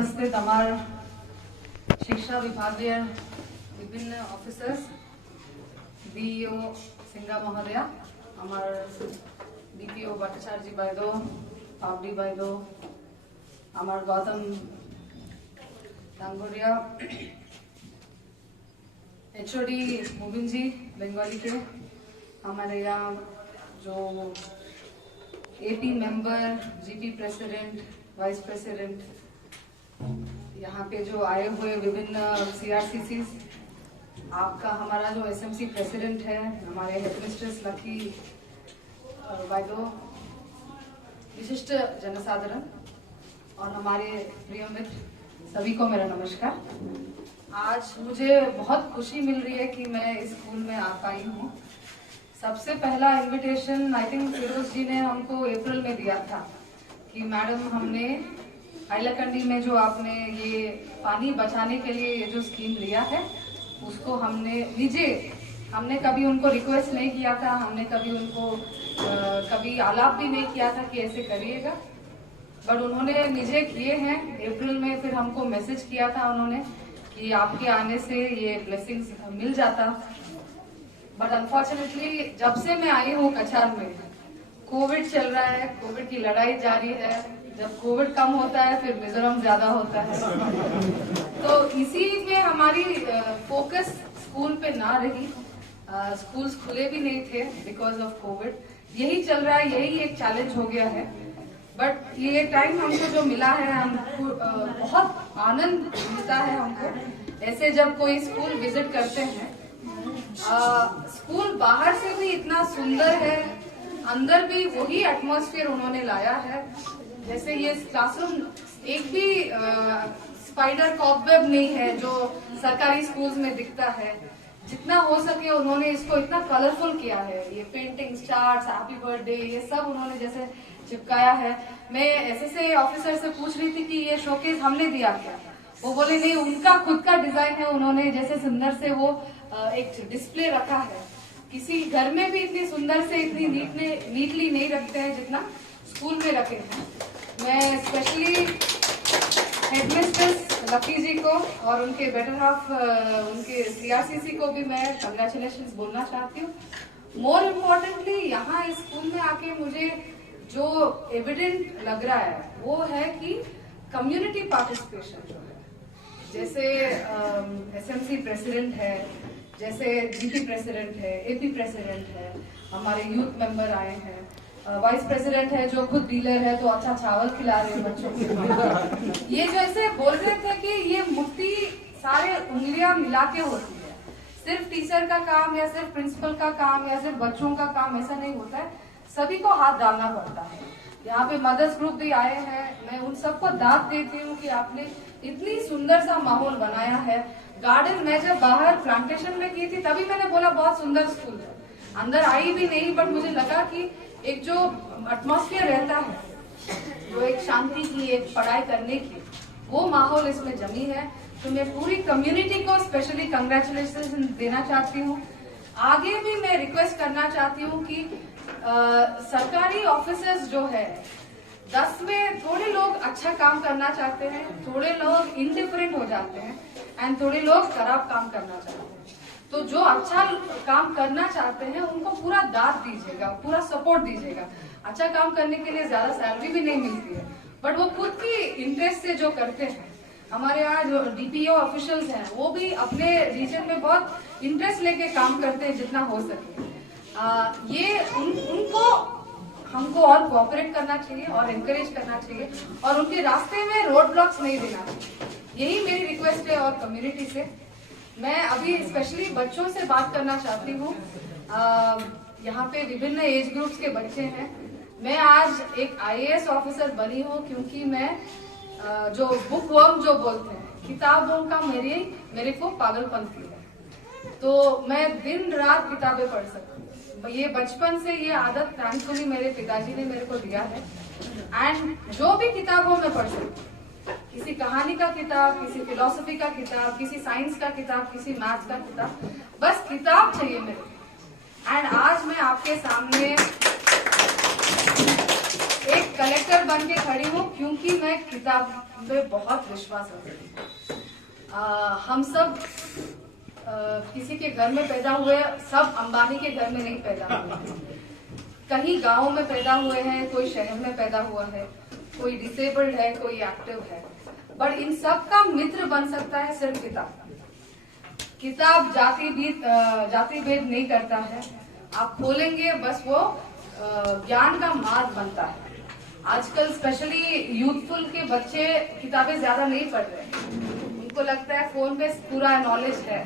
उपस्थित हमार शिक्षा विभागीय विभिन्न ऑफिसर्स, डीईओ सिंगा महोदया, हमार डीपीओ भट्टाचार्य जी बायदो, पावडी बायदो, हमार गौतम डांगोरिया, एचओडी मुबिन जी बंगाली के, हमारे यहाँ जो AP member, GP president, vice president, यहाँ पे जो आए हुए विभिन्न सीआरसीसी, आपका हमारा जो एसएमसी प्रेसिडेंट है, हमारे हेडमिस्ट्रेस लकी बायदो, विशिष्ट जनसाधारण और हमारे प्रिय मित्र सभी को मेरा नमस्कार। आज मुझे बहुत खुशी मिल रही है कि मैं इस स्कूल में आ पाई हूँ। सबसे पहला इनविटेशन आई थिंक फिरोज जी ने हमको अप्रैल में दिया था कि मैडम हमने हाइलाकंडी में जो आपने ये पानी बचाने के लिए ये जो स्कीम लिया है उसको हमने कभी उनको रिक्वेस्ट नहीं किया था, हमने कभी उनको कभी आलाप भी नहीं किया था कि ऐसे करिएगा, बट उन्होंने निजे किए हैं। अप्रैल में फिर हमको मैसेज किया था उन्होंने कि आपके आने से ये ब्लेसिंग्स मिल जाता, बट अनफॉर्चुनेटली जब से मैं आई हूँ कछार में कोविड चल रहा है, कोविड की लड़ाई जारी है। जब कोविड कम होता है फिर मिजोरम ज्यादा होता है, तो इसी में हमारी फोकस स्कूल पे ना रही। स्कूल्स खुले भी नहीं थे बिकॉज ऑफ कोविड, यही चल रहा है, यही एक चैलेंज हो गया है। बट ये टाइम हमको जो मिला है, हमको बहुत आनंद मिलता है हमको ऐसे जब कोई स्कूल विजिट करते हैं। स्कूल बाहर से भी इतना सुंदर है, अंदर भी वही एटमॉस्फेयर उन्होंने लाया है। जैसे ये क्लासरूम एक भी स्पाइडर कॉबवेब नहीं है जो सरकारी स्कूल्स में दिखता है। जितना हो सके उन्होंने इसको इतना कलरफुल किया है। ये पेंटिंग्स, चार्ट्स, हैप्पी बर्थडे, ये सब उन्होंने जैसे चिपकाया है। मैं एसएसए ऑफिसर से पूछ रही थी कि ये शोकेस हमने दिया क्या, वो बोले नहीं, उनका खुद का डिजाइन है, उन्होंने जैसे सुंदर से वो एक डिस्प्ले रखा है। किसी घर में भी इतनी सुंदर से इतनी नीटली नहीं रखते हैं जितना स्कूल में रखे हैं। मैं स्पेशली हेडमिस्ट्रेस लकी जी को और उनके बेटर हाफ उनके सीआरसीसी को भी मैं कंग्रेचुलेशंस बोलना चाहती हूँ। मोर इम्पोर्टेंटली यहाँ इस स्कूल में आके मुझे जो एविडेंट लग रहा है वो है कि कम्युनिटी पार्टिसिपेशन जो है, जैसे एसएमसी प्रेसिडेंट है, जैसे जीपी प्रेसिडेंट है, एपी प्रेसिडेंट है, हमारे यूथ मेंबर आए हैं, वाइस प्रेसिडेंट है जो खुद डीलर है तो अच्छा चावल खिला रहे हैं बच्चों को। ये जैसे बोल रहे थे कि ये मुट्ठी सारे उंगलियां मिला के होती है, सिर्फ टीचर का काम या सिर्फ प्रिंसिपल का काम या सिर्फ बच्चों का काम ऐसा नहीं होता है, सभी को हाथ डालना पड़ता है। यहाँ पे मदर्स ग्रुप भी आए हैं, मैं उन सबको दाद देती हूँ कि आपने इतनी सुंदर सा माहौल बनाया है। गार्डन मैं जब बाहर प्लांटेशन में की थी तभी मैंने बोला बहुत सुंदर स्कूल है, अंदर आई भी नहीं, बट मुझे लगा कि एक जो एटमॉस्फेयर रहता है, जो एक शांति की, एक पढ़ाई करने की, वो माहौल इसमें जमी है। तो मैं पूरी कम्युनिटी को स्पेशली कंग्रेचुलेशन देना चाहती हूँ। आगे भी मैं रिक्वेस्ट करना चाहती हूँ कि सरकारी ऑफिसर्स जो है 10 में थोड़े लोग अच्छा काम करना चाहते हैं, थोड़े लोग इंडिफरेंट हो जाते हैं एंड थोड़े लोग खराब काम करना चाहते हैं। तो जो अच्छा काम करना चाहते हैं उनको पूरा दाद दीजिएगा, पूरा सपोर्ट दीजिएगा। अच्छा काम करने के लिए ज्यादा सैलरी भी नहीं मिलती है, बट वो खुद की इंटरेस्ट से जो करते हैं। हमारे यहाँ जो डीपीओ ऑफिशियल्स हैं वो भी अपने रीजन में बहुत इंटरेस्ट लेके काम करते हैं जितना हो सके। ये उनको हमको और कोऑपरेट करना चाहिए और एनकरेज करना चाहिए और उनके रास्ते में रोड ब्लॉक्स नहीं देना चाहिए। यही मेरी रिक्वेस्ट है। और कम्युनिटी से मैं अभी स्पेशली बच्चों से बात करना चाहती हूँ। यहाँ पे विभिन्न एज ग्रुप्स के बच्चे हैं। मैं आज एक आईएएस ऑफिसर बनी हूँ क्योंकि मैं जो बुक वर्म जो बोलते हैं, किताबों का मेरे को पागलपंती है, तो मैं दिन रात किताबें पढ़ सकती हूँ। ये बचपन से ये आदत थैंकफुली मेरे पिताजी ने मेरे को दिया है। एंड जो भी किताबों में पढ़ सकती हूँ, किसी कहानी का किताब, किसी फिलोसफी का किताब, किसी साइंस का किताब, किसी मैथ्स का किताब, बस किताब चाहिए मेरे। एंड आज मैं आपके सामने एक कलेक्टर बन के खड़ी हूँ क्योंकि मैं किताब में बहुत विश्वास रखती हूँ। हम सब किसी के घर में पैदा हुए, सब अंबानी के घर में नहीं पैदा हुए, कहीं गांव में पैदा हुए हैं, कोई शहर में पैदा हुआ है, कोई डिसेबल्ड है, कोई एक्टिव है, बट इन सब का मित्र बन सकता है सिर्फ किताब। किताब जाति भेद नहीं करता है। आप खोलेंगे बस वो ज्ञान का मार्ग बनता है। आजकल स्पेशली यूथफुल के बच्चे किताबें ज्यादा नहीं पढ़ रहे, उनको लगता है फोन पे पूरा नॉलेज है।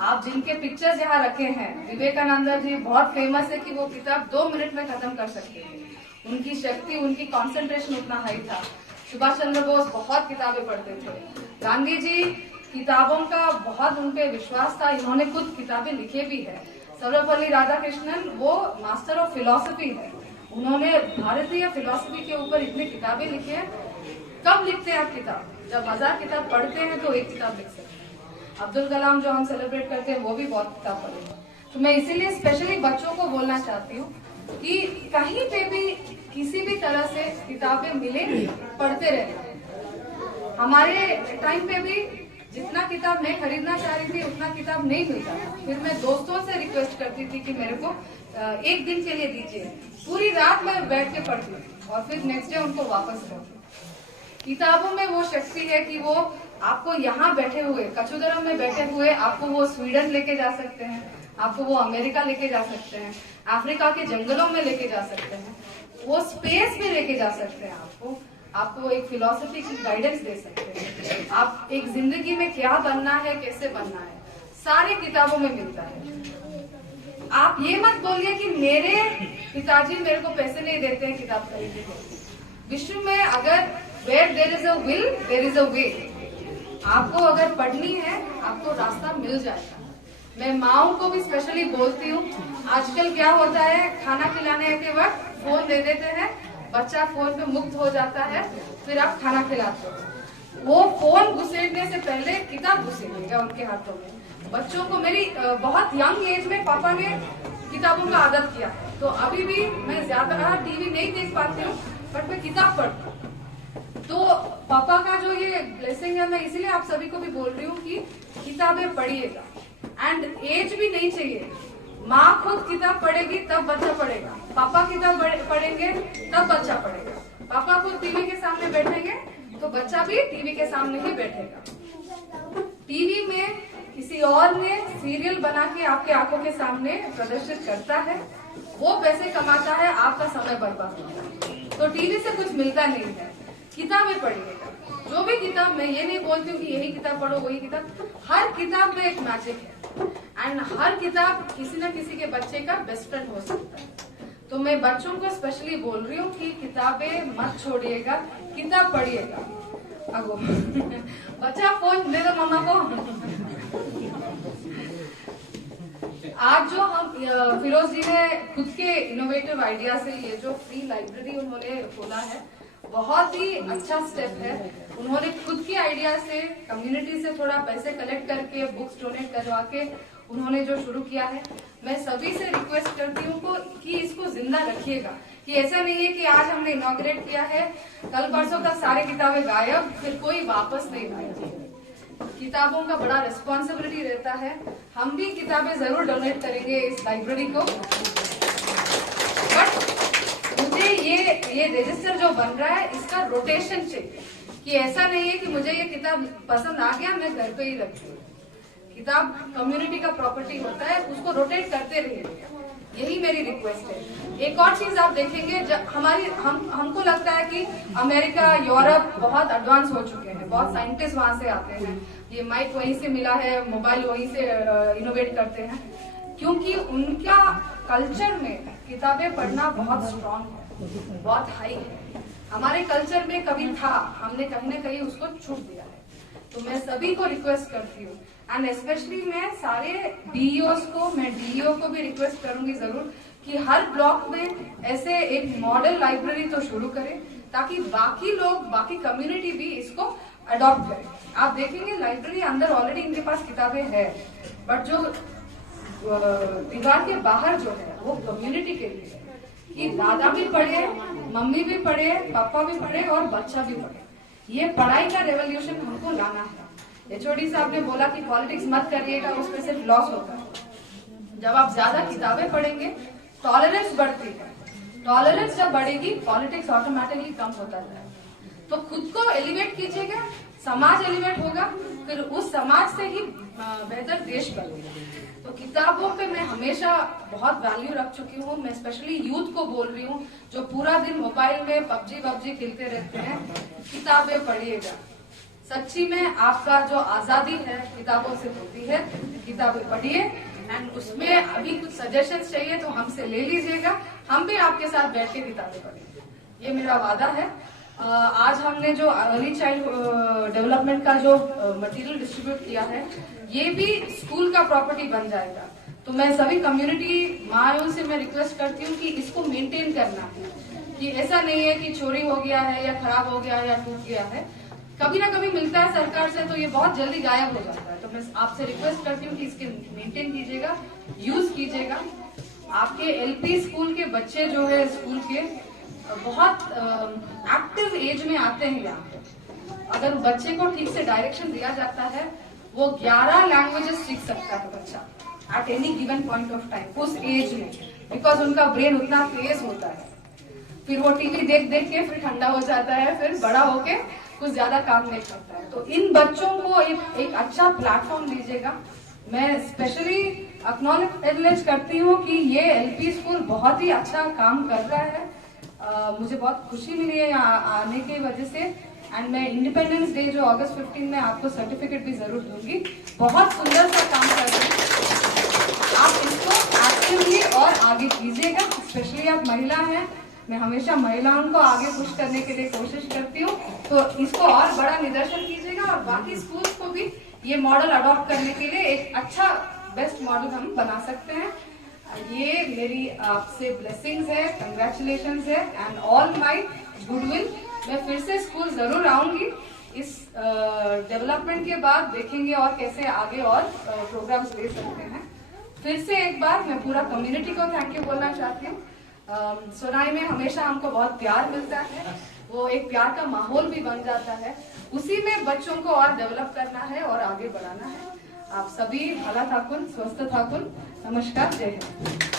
आप जिनके पिक्चर्स यहाँ रखे हैं, विवेकानंद जी बहुत फेमस है कि वो किताब 2 मिनट में खत्म कर सकते थे। उनकी शक्ति, उनकी कंसंट्रेशन उतना हाई था। सुभाष चंद्र बोस बहुत किताबें पढ़ते थे। गांधी जी किताबों का बहुत उन पे विश्वास था, इन्होंने खुद किताबें लिखे भी है। सर्वपल्ली राधाकृष्णन वो मास्टर ऑफ फिलॉसफी है, उन्होंने भारतीय फिलॉसफी के ऊपर इतनी किताबें लिखी है। कब लिखते हैं आप किताब? जब 1000 किताब पढ़ते हैं तो एक किताब लिख सकते हैं। अब्दुल कलाम जो हम सेलिब्रेट करते हैं वो भी बहुत किताब पढ़े हैं। तो मैं इसीलिए स्पेशली बच्चों को बोलना चाहती हूँ कि कहीं पे भी किसी भी तरह से किताबें मिले, पढ़ते रहना। हमारे टाइम पे भी जितना किताब मैं खरीदना चाह रही थी उतना किताब नहीं मिलता था। फिर मैं दोस्तों से रिक्वेस्ट करती थी कि मेरे को 1 दिन के लिए दीजिए। पूरी रात मैं बैठ के पढ़ती थी और फिर नेक्स्ट डे उनको वापस करती। किताबों में वो शक्ति है कि वो आपको यहाँ बैठे हुए, कचुदरम में बैठे हुए, आपको वो स्वीडन लेके जा सकते हैं, आपको वो अमेरिका लेके जा सकते हैं, अफ्रीका के जंगलों में लेके जा सकते हैं, वो स्पेस में लेके जा सकते हैं। आपको एक फिलॉसफी की गाइडेंस दे सकते हैं। आप एक जिंदगी में क्या बनना है, कैसे बनना है, सारी किताबों में मिलता है। आप ये मत बोलिए कि मेरे पिताजी मेरे को पैसे नहीं देते हैं किताब खरीदने के। विश्व में अगर where there is a will, there is a way। आपको अगर पढ़नी है, आपको रास्ता मिल जाएगा। मैं माओ को भी स्पेशली बोलती हूँ, आजकल क्या होता है, खाना खिलाने के वक्त फोन दे देते हैं, बच्चा फोन पे मुक्त हो जाता है, फिर आप खाना खिलाते हो। वो फोन घुसेड़ने से पहले किताब घुसेड़ेगा उनके हाथों में। बच्चों को मेरी बहुत यंग एज में पापा ने किताबों का आदत किया, तो अभी भी मैं ज्यादा टीवी नहीं देख पाती हूँ, बट मैं किताब पढ़ती हूँ। तो पापा का जो ये ब्लेसिंग है, मैं इसीलिए आप सभी को भी बोल रही हूँ कि किताबें पढ़िएगा। एंड एज भी नहीं चाहिए, माँ खुद किताब पढ़ेगी तब बच्चा पढ़ेगा, पापा किताब पढ़ेंगे तब बच्चा पढ़ेगा। पापा खुद टीवी के सामने बैठेंगे तो बच्चा भी टीवी के सामने ही बैठेगा। टीवी में किसी और ने सीरियल बना के आपके आंखों के सामने प्रदर्शित करता है, वो पैसे कमाता है, आपका समय बर्बाद होता है। तो टीवी से कुछ मिलता नहीं है। किताबें पढ़िएगा, जो भी किताब, मैं ये नहीं बोलती हूँ कि यही किताब पढ़ो वही किताब, हर किताब में एक मैजिक है एंड हर किताब किसी न किसी के बच्चे का बेस्ट फ्रेंड हो सकता है। तो मैं बच्चों को स्पेशली बोल रही हूँ कि किताबें मत छोड़िएगा, किताब पढ़िएगा। अगो बच्चा फोन दे दो मम्मा को। आज जो हम फिरोज जी ने खुद के इनोवेटिव आइडिया से ये जो फ्री लाइब्रेरी उन्होंने खोला है, बहुत ही अच्छा स्टेप है। उन्होंने खुद के आइडिया से, कम्युनिटी से थोड़ा पैसे कलेक्ट करके, बुक्स डोनेट करवा के उन्होंने जो शुरू किया है, मैं सभी से रिक्वेस्ट करती हूँ कि इसको जिंदा रखिएगा। कि ऐसा नहीं है कि आज हमने इनॉग्रेट किया है, कल परसों तक सारी किताबें गायब, फिर कोई वापस नहीं आएगी। किताबों का बड़ा रिस्पॉन्सिबिलिटी रहता है। हम भी किताबें जरूर डोनेट करेंगे इस लाइब्रेरी को, बट मुझे ये रजिस्टर जो बन रहा है इसका रोटेशन चाहिए। कि ऐसा नहीं है कि मुझे ये किताब पसंद आ गया मैं घर पे ही रखती हूँ। किताब कम्युनिटी का प्रॉपर्टी होता है, उसको रोटेट करते रहिए, यही मेरी रिक्वेस्ट है। एक और चीज आप देखेंगे, जब हमको लगता है कि अमेरिका, यूरोप बहुत एडवांस हो चुके हैं, बहुत साइंटिस्ट वहां से आते हैं, ये माइक वहीं से मिला है, मोबाइल वहीं से इनोवेट करते हैं, क्योंकि उनका कल्चर में किताबें पढ़ना बहुत स्ट्रांग है, बहुत हाई है। हमारे कल्चर में कभी था, हमने कहीं ना कहीं उसको छूट दिया है। तो मैं सभी को रिक्वेस्ट करती हूँ, एंड स्पेशली मैं सारे डीईओस को, मैं डीईओ को भी रिक्वेस्ट करूंगी जरूर कि हर ब्लॉक में ऐसे एक मॉडल लाइब्रेरी तो शुरू करें, ताकि बाकी लोग, बाकी कम्युनिटी भी इसको अडॉप्ट करें। आप देखेंगे लाइब्रेरी अंदर ऑलरेडी इनके पास किताबें है, बट जो दीवार के बाहर जो है वो कम्युनिटी के लिए है, कि दादा भी पढ़े, मम्मी भी पढ़े, पापा भी पढ़े और बच्चा भी पढ़े। ये पढ़ाई का रेवोल्यूशन हमको लाना है। एचओडी साहब ने बोला कि पॉलिटिक्स मत करिएगा, उसमें सिर्फ लॉस होता है। जब आप ज्यादा किताबें पढ़ेंगे टॉलरेंस बढ़ती है, टॉलरेंस जब बढ़ेगी पॉलिटिक्स ऑटोमेटिकली कम होता जाएगा। तो खुद को एलिवेट कीजिएगा, समाज एलिवेट होगा, फिर उस समाज से ही बेहतर देश बनेगा। तो किताबों पे मैं हमेशा बहुत वैल्यू रख चुकी हूँ। मैं स्पेशली यूथ को बोल रही हूँ जो पूरा दिन मोबाइल में पबजी खेलते रहते हैं, किताबें पढ़िएगा। सच्ची में आपका जो आजादी है किताबों से होती है, किताबें पढ़िए। एंड उसमें अभी कुछ सजेशंस चाहिए तो हमसे ले लीजिएगा, हम भी आपके साथ बैठ के किताबें पढ़ेंगे, ये मेरा वादा है। आज हमने जो अर्ली चाइल्ड डेवलपमेंट का जो मटेरियल डिस्ट्रीब्यूट किया है, ये भी स्कूल का प्रॉपर्टी बन जाएगा। तो मैं सभी कम्युनिटी मायों से मैं रिक्वेस्ट करती हूँ कि इसको मेंटेन करना है, कि ऐसा नहीं है कि चोरी हो गया है या खराब हो गया है या टूट गया है। कभी ना कभी मिलता है सरकार से तो ये बहुत जल्दी गायब हो जाता है। तो मैं आपसे रिक्वेस्ट करती हूँ कि इसके मेंटेन कीजिएगा, यूज कीजिएगा। आपके एलपी स्कूल के बच्चे जो है स्कूल के बहुत एक्टिव एज में आते हैं यहाँ पे। अगर बच्चे को ठीक से डायरेक्शन दिया जाता है, वो 11 लैंग्वेजेस सीख सकता है बच्चा at any given point of time उस एज में, बिकॉज उनका ब्रेन उतना तेज होता है। फिर वो टीवी देख देख के फिर ठंडा हो जाता है, फिर बड़ा होके कुछ ज्यादा काम नहीं करता है। तो इन बच्चों को एक अच्छा प्लेटफॉर्म दीजिएगा। मैं स्पेशली एक्नॉलेज करती हूँ कि ये एलपी स्कूल बहुत ही अच्छा काम कर रहा है। मुझे बहुत खुशी मिली है यहाँ आने की वजह से। एंड मैं इंडिपेंडेंस डे जो अगस्त 15 में आपको सर्टिफिकेट भी जरूर दूंगी। बहुत सुंदर सा काम कर रहे हैं आप, इसको एक्टिवली और आगे कीजिएगा। स्पेशली आप महिला हैं, मैं हमेशा महिलाओं को आगे पुश करने के लिए कोशिश करती हूँ, तो इसको और बड़ा निदर्शन कीजिएगा और बाकी स्कूल्स को भी ये मॉडल अडॉप्ट करने के लिए एक अच्छा बेस्ट मॉडल हम बना सकते हैं। ये मेरी आपसे ब्लेसिंग्स है, कंग्रेचुलेशंस है एंड ऑल माय गुडविल। मैं फिर से स्कूल जरूर आऊंगी। इस डेवलपमेंट के बाद देखेंगे और कैसे आगे और प्रोग्राम्स ले सकते हैं। फिर से एक बार मैं पूरा कम्युनिटी को थैंक यू बोलना चाहती हूँ। सोनाई में हमेशा हमको बहुत प्यार मिलता है, वो एक प्यार का माहौल भी बन जाता है। उसी में बच्चों को और डेवलप करना है और आगे बढ़ाना है। आप सभी भला थाकुन, स्वस्थ थाकुन। नमस्कार, जय हिंद।